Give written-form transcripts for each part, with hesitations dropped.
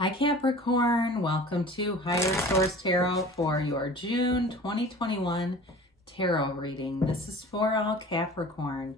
Hi Capricorn, welcome to Higher Source Tarot for your June 2021 tarot reading. This is for all Capricorn,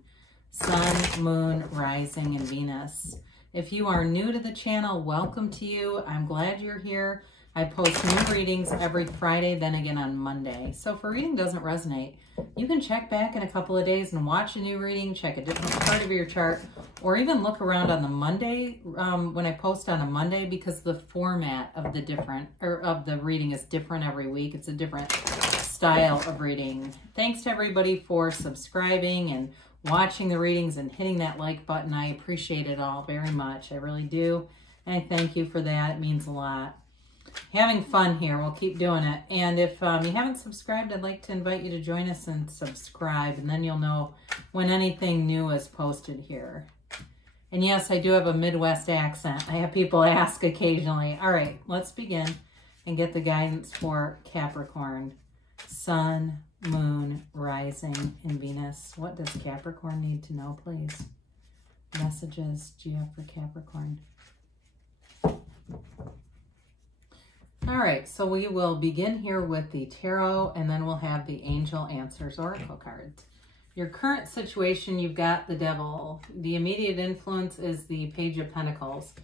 Sun, Moon, Rising, and Venus. If you are new to the channel, welcome to you. I'm glad you're here. I post new readings every Friday, then again on Monday. So if a reading doesn't resonate, you can check back in a couple of days and watch a new reading, check a different part of your chart, or even look around on the Monday when I post on a Monday, because the format of the reading is different every week. It's a different style of reading. Thanks to everybody for subscribing and watching the readings and hitting that like button. I appreciate it all very much. I really do. And I thank you for that. It means a lot. Having fun here. We'll keep doing it. And if you haven't subscribed, I'd like to invite you to join us and subscribe, and then you'll know when anything new is posted here. And yes, I do have a Midwest accent. I have people ask occasionally. All right, let's begin and get the guidance for Capricorn, Sun, Moon, Rising, and Venus. What does Capricorn need to know, please? Messages do you have for Capricorn? All right, so we will begin here with the tarot, and then we'll have the Angel Answers Oracle cards. Your current situation, you've got the Devil. The immediate influence is the Page of Pentacles.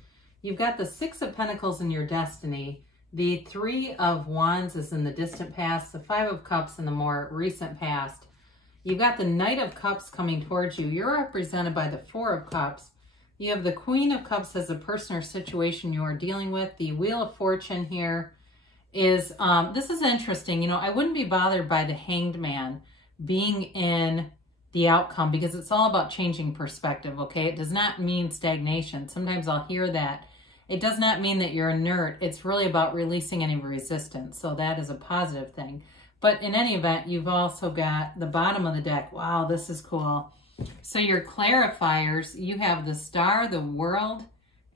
You've got the Six of Pentacles in your destiny. The Three of Wands is in the distant past. The Five of Cups in the more recent past. You've got the Knight of Cups coming towards you. You're represented by the Four of Cups. You have the Queen of Cups as a person or situation you are dealing with. The Wheel of Fortune here is, this is interesting. You know, I wouldn't be bothered by the Hanged Man being in the outcome, because it's all about changing perspective, okay? It does not mean stagnation. Sometimes I'll hear that. It does not mean that you're inert. It's really about releasing any resistance. So that is a positive thing. But in any event, you've also got the bottom of the deck. Wow, this is cool. So your clarifiers, you have the Star, the World,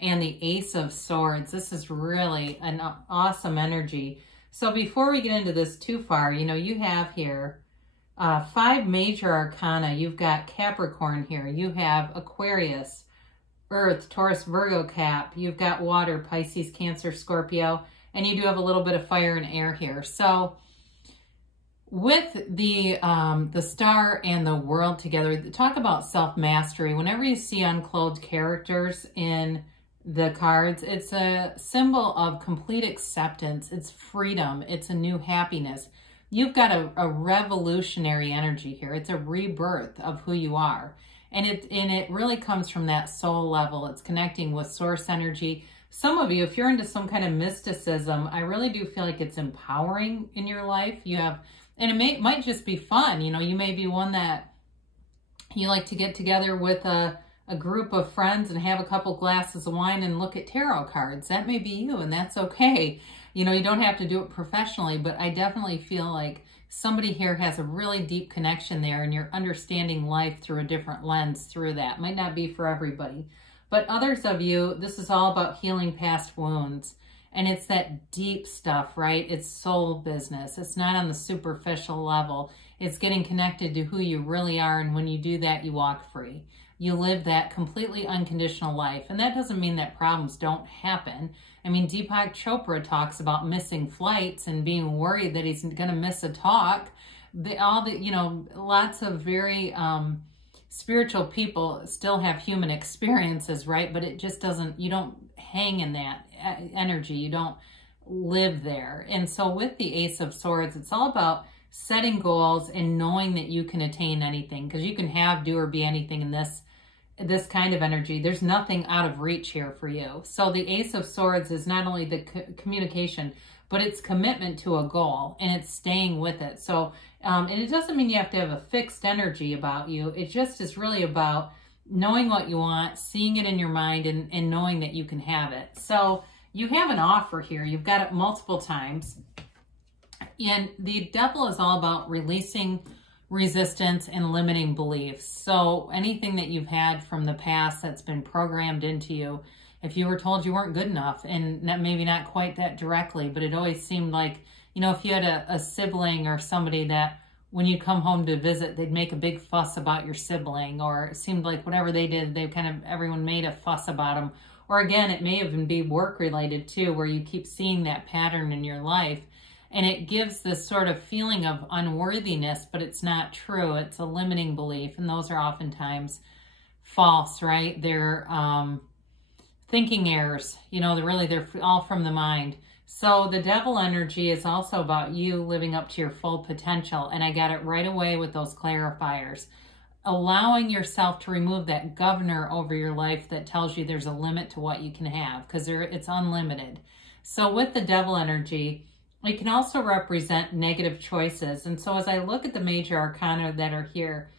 and the Ace of Swords. This is really an awesome energy. So before we get into this too far, you know, you have here 5 major arcana. You've got Capricorn here. You have Aquarius, Earth, Taurus, Virgo, Cap. You've got Water, Pisces, Cancer, Scorpio. And you do have a little bit of fire and air here. So with the Star and the World together, talk about self-mastery. Whenever you see unclothed characters in the cards, it's a symbol of complete acceptance. It's freedom. It's a new happiness. You've got a revolutionary energy here. It's a rebirth of who you are. And it really comes from that soul level. It's connecting with source energy. Some of you, if you're into some kind of mysticism, I really do feel like it's empowering in your life. You have, and it might just be fun. You know, you may be one that you like to get together with a group of friends and have a couple glasses of wine and look at tarot cards. That may be you, and that's okay. You know, you don't have to do it professionally, but I definitely feel like somebody here has a really deep connection there, and you're understanding life through a different lens through that. Might not be for everybody, but others of you, this is all about healing past wounds. And it's that deep stuff, right? It's soul business. It's not on the superficial level. It's getting connected to who you really are. And when you do that, you walk free. You live that completely unconditional life. And that doesn't mean that problems don't happen. I mean, Deepak Chopra talks about missing flights and being worried that he's going to miss a talk. Lots of very spiritual people still have human experiences, right? But it just doesn't, you don't hang in that energy. You don't live there. And so with the Ace of Swords, it's all about setting goals and knowing that you can attain anything, because you can have, do, or be anything in this kind of energy. There's nothing out of reach here for you. So the Ace of Swords is not only the communication, but it's commitment to a goal, and it's staying with it. So, and it doesn't mean you have to have a fixed energy about you. It just is really about knowing what you want, seeing it in your mind, and knowing that you can have it. So you have an offer here. You've got it multiple times. And the Devil is all about releasing resistance and limiting beliefs. So anything that you've had from the past that's been programmed into you, if you were told you weren't good enough, and maybe not quite that directly, but it always seemed like, you know, if you had a sibling or somebody that when you come home to visit, they'd make a big fuss about your sibling, or it seemed like whatever they did, everyone made a fuss about them, Or again, it may even be work related too, where you keep seeing that pattern in your life. And it gives this sort of feeling of unworthiness, but it's not true. It's a limiting belief. And those are oftentimes false, right? They're thinking errors. You know, they're all from the mind. So the devil energy is also about you living up to your full potential. And I got it right away with those clarifiers. Allowing yourself to remove that governor over your life that tells you there's a limit to what you can have, because it's unlimited. So with the devil energy, it can also represent negative choices. And so as I look at the major arcana that are here,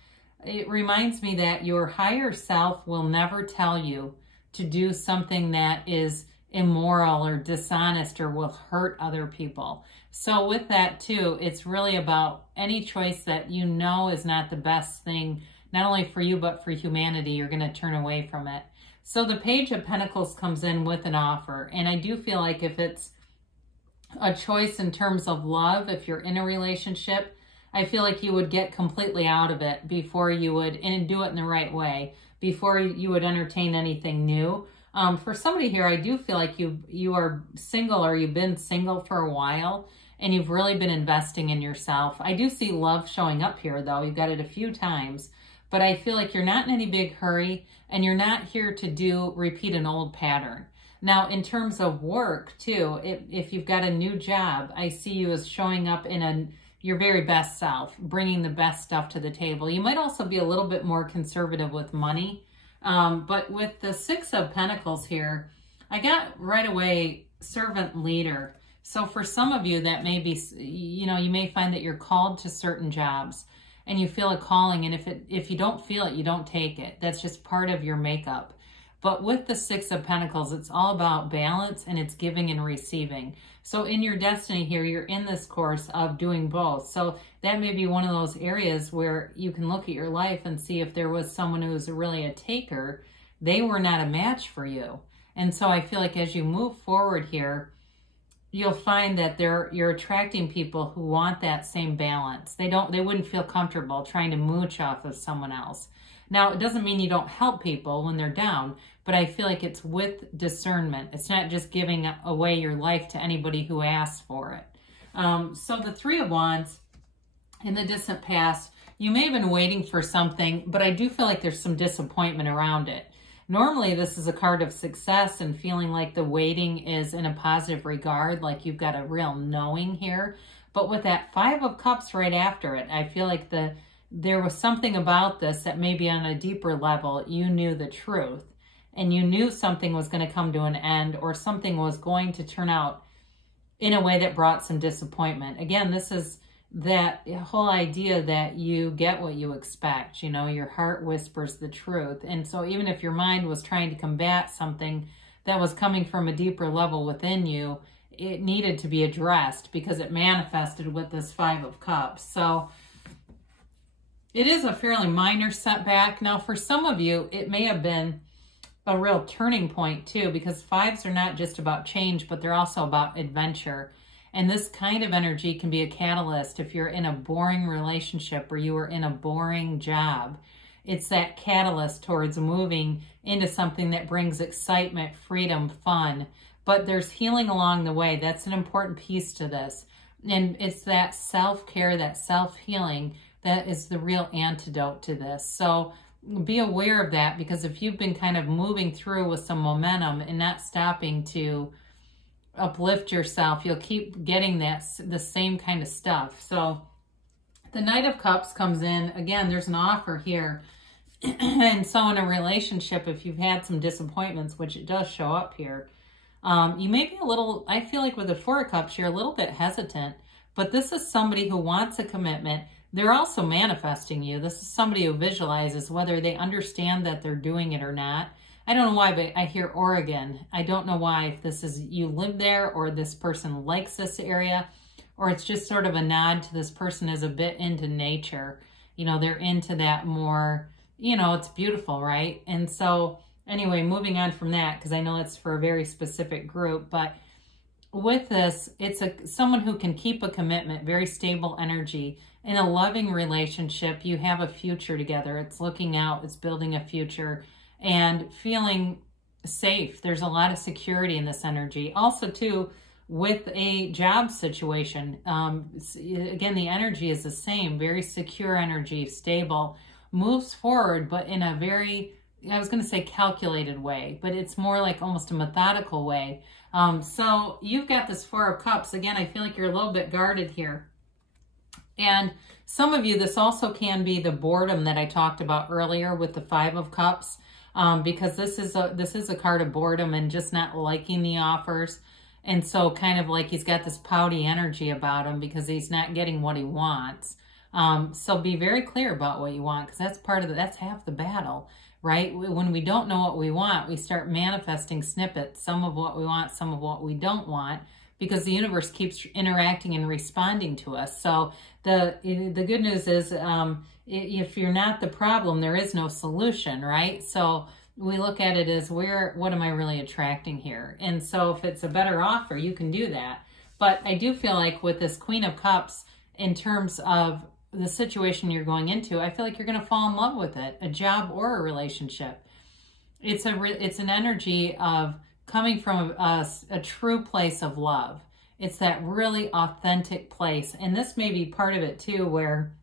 it reminds me that your higher self will never tell you to do something that is immoral or dishonest or will hurt other people. So with that too, it's really about any choice that you know is not the best thing, not only for you, but for humanity. You're going to turn away from it. So the Page of Pentacles comes in with an offer. And I do feel like if it's a choice in terms of love, if you're in a relationship, I feel like you would get completely out of it before you would, and do it in the right way, before you would entertain anything new. For somebody here, I do feel like you are single, or you've been single for a while, and you've really been investing in yourself. I do see love showing up here, though. You've got it a few times, but I feel like you're not in any big hurry, and you're not here to repeat an old pattern. Now, in terms of work, too, if you've got a new job, I see you as showing up in your very best self, bringing the best stuff to the table. You might also be a little bit more conservative with money. But with the Six of Pentacles here, I got right away servant leader. So for some of you, that may be, you may find that you're called to certain jobs and you feel a calling. And if you don't feel it, you don't take it. That's just part of your makeup. But with the Six of Pentacles, it's all about balance, and it's giving and receiving. So in your destiny here, you're in this course of doing both. So that may be one of those areas where you can look at your life and see if there was someone who was really a taker, they were not a match for you. And so I feel like as you move forward here, you'll find that you're attracting people who want that same balance. They wouldn't feel comfortable trying to mooch off of someone else. Now, it doesn't mean you don't help people when they're down, but I feel like it's with discernment. It's not just giving away your life to anybody who asks for it. So the Three of Wands, in the distant past, you may have been waiting for something, but I do feel like there's some disappointment around it. Normally, this is a card of success and feeling like the waiting is in a positive regard, like you've got a real knowing here. But with that Five of Cups right after it, I feel like there was something about this that maybe on a deeper level, you knew the truth. And you knew something was going to come to an end, or something was going to turn out in a way that brought some disappointment. Again, this is that whole idea that you get what you expect. Your heart whispers the truth. And so even if your mind was trying to combat something that was coming from a deeper level within you, it needed to be addressed because it manifested with this Five of Cups. So it is a fairly minor setback. Now, for some of you, it may have been a real turning point too, because fives are not just about change, but they're also about adventure. And this kind of energy can be a catalyst if you're in a boring relationship or you are in a boring job. It's that catalyst towards moving into something that brings excitement, freedom, fun. But there's healing along the way. That's an important piece to this. And it's that self-care, that self-healing that is the real antidote to this. So be aware of that, because if you've been kind of moving through with some momentum and not stopping to uplift yourself, you'll keep getting the same kind of stuff. So the Knight of Cups comes in. Again, there's an offer here. And so in a relationship, if you've had some disappointments, which it does show up here, you may be a little, I feel like with the Four of Cups, you're a little bit hesitant, but this is somebody who wants a commitment. They're also manifesting you. This is somebody who visualizes, whether they understand that they're doing it or not. I don't know why, but I hear Oregon. I don't know why, if this is you live there or this person likes this area, or it's just sort of a nod to this person is a bit into nature. They're into that more, it's beautiful, right? And so anyway, moving on from that, because I know it's for a very specific group, but with this, it's someone who can keep a commitment, very stable energy. In a loving relationship, you have a future together. It's looking out, it's building a future, and feeling safe. There's a lot of security in this energy. Also, too, with a job situation, again, the energy is the same. Very secure energy, stable, moves forward, but in a very, I was going to say calculated way, but it's more like almost a methodical way. So you've got this Four of Cups. Again, I feel like you're a little bit guarded here. And some of you, this also can be the boredom that I talked about earlier with the Five of Cups, because this is a card of boredom and just not liking the offers. And so kind of like he's got this pouty energy about him because he's not getting what he wants. So be very clear about what you want, because that's that's half the battle, right? When we don't know what we want, we start manifesting snippets, some of what we want, some of what we don't want, because the universe keeps interacting and responding to us. So the good news is, if you're not the problem, there is no solution, right? So we look at it as what am I really attracting here? And so if it's a better offer, you can do that. But I do feel like with this Queen of Cups, in terms of the situation you're going into, I feel like you're going to fall in love with it, a job or a relationship. It's an energy of coming from a true place of love. It's that really authentic place. And this may be part of it too, where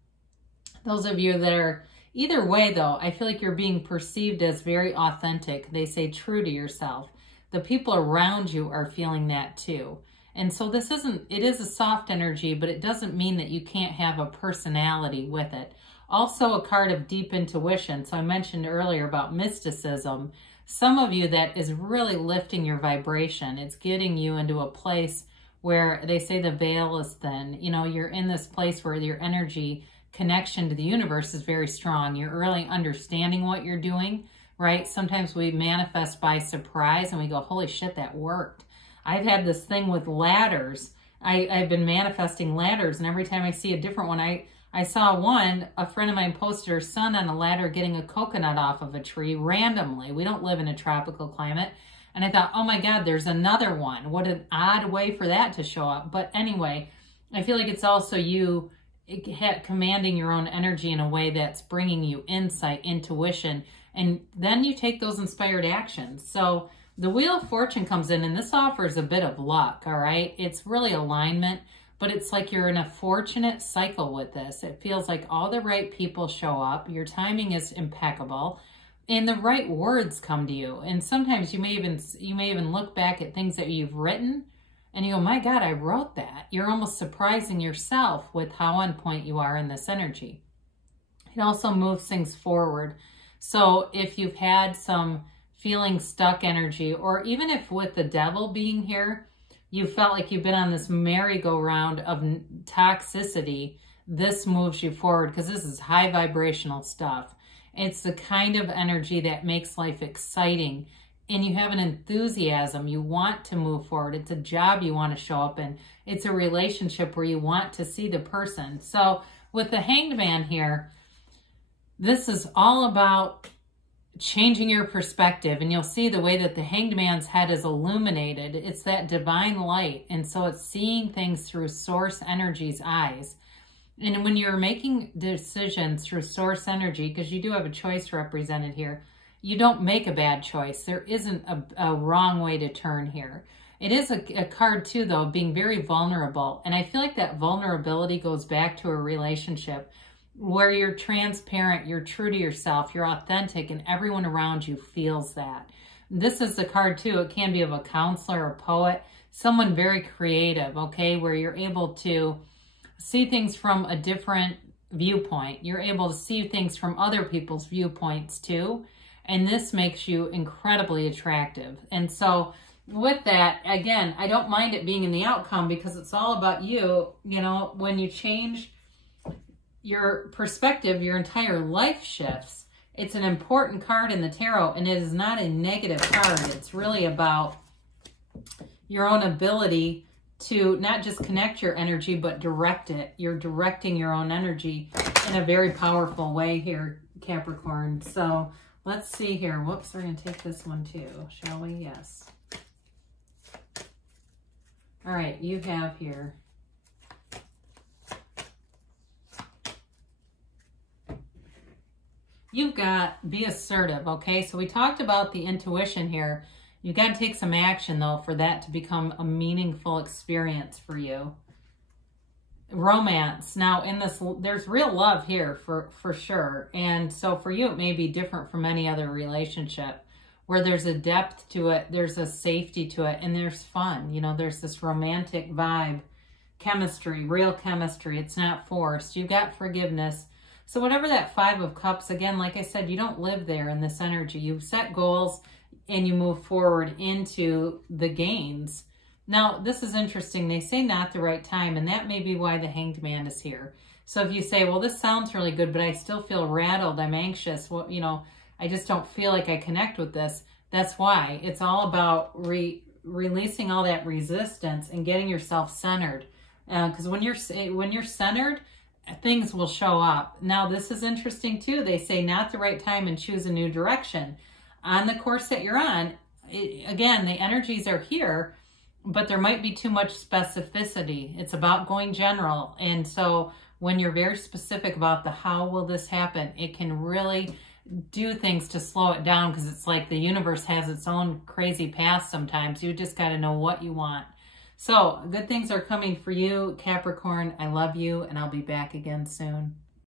those of you that are, either way though, I feel like you're being perceived as very authentic. They say true to yourself. The people around you are feeling that too. And so it is a soft energy, but it doesn't mean that you can't have a personality with it. Also a card of deep intuition. So I mentioned earlier about mysticism. Some of you, that is really lifting your vibration. It's getting you into a place where they say the veil is thin. You know, you're in this place where your energy connection to the universe is very strong. You're really understanding what you're doing, right? Sometimes we manifest by surprise and we go, holy shit, that worked. I've had this thing with ladders. I've been manifesting ladders, and every time I see a different one, I saw one, a friend of mine posted her son on a ladder getting a coconut off of a tree randomly. We don't live in a tropical climate. And I thought, oh my God, there's another one. What an odd way for that to show up. But anyway, I feel like it's also you commanding your own energy in a way that's bringing you insight, intuition, and then you take those inspired actions. So the Wheel of Fortune comes in, and this offers a bit of luck, all right? It's really alignment, but it's like you're in a fortunate cycle with this. It feels like all the right people show up, your timing is impeccable, and the right words come to you. And sometimes you may even look back at things that you've written, and you go, my God, I wrote that. You're almost surprising yourself with how on point you are in this energy. It also moves things forward. So if you've had some feeling stuck energy, or even if with the devil being here, you felt like you've been on this merry-go-round of toxicity, this moves you forward, because this is high vibrational stuff. It's the kind of energy that makes life exciting, and you have an enthusiasm. You want to move forward. It's a job you want to show up in. It's a relationship where you want to see the person. So with the Hanged Man here, this is all about changing your perspective, and you'll see the way that the Hanged Man's head is illuminated. It's that divine light, and so it's seeing things through source energy's eyes. And when you're making decisions through source energy, because you do have a choice represented here, you don't make a bad choice. There isn't a wrong way to turn here. It is a card too, though, being very vulnerable. And I feel like that vulnerability goes back to a relationship where you're transparent, you're true to yourself, you're authentic, and everyone around you feels that. This is the card too. It can be of a counselor, a poet, someone very creative, okay, where you're able to see things from a different viewpoint. You're able to see things from other people's viewpoints too. And this makes you incredibly attractive. And so with that, again, I don't mind it being in the outcome, because it's all about you. You know, when you change your perspective, your entire life shifts. It's an important card in the tarot, and it is not a negative card. It's really about your own ability to not just connect your energy, but direct it. You're directing your own energy in a very powerful way here, Capricorn. So let's see here. Whoops, we're going to take this one too, shall we? Yes. All right, you have here you've got be assertive, okay? So we talked about the intuition here. You got to take some action, though, for that to become a meaningful experience for you. Romance. Now, in this, there's real love here for sure. And so for you, it may be different from any other relationship where there's a depth to it, there's a safety to it, and there's fun. You know, there's this romantic vibe, chemistry, real chemistry. It's not forced. You've got forgiveness. So whatever that Five of Cups, again, like I said, you don't live there in this energy. You set goals and you move forward into the gains. Now, this is interesting. They say not the right time, and that may be why the Hanged Man is here. So if you say, well, this sounds really good, but I still feel rattled, I'm anxious, well, you know, I just don't feel like I connect with this. That's why. It's all about releasing all that resistance and getting yourself centered. Because when you're centered, things will show up. Now, this is interesting too. They say not the right time and choose a new direction. On the course that you're on, again, the energies are here, but there might be too much specificity. It's about going general. And so when you're very specific about the how will this happen, it can really do things to slow it down, because it's like the universe has its own crazy path sometimes. You just got to know what you want. So good things are coming for you, Capricorn. I love you, and I'll be back again soon.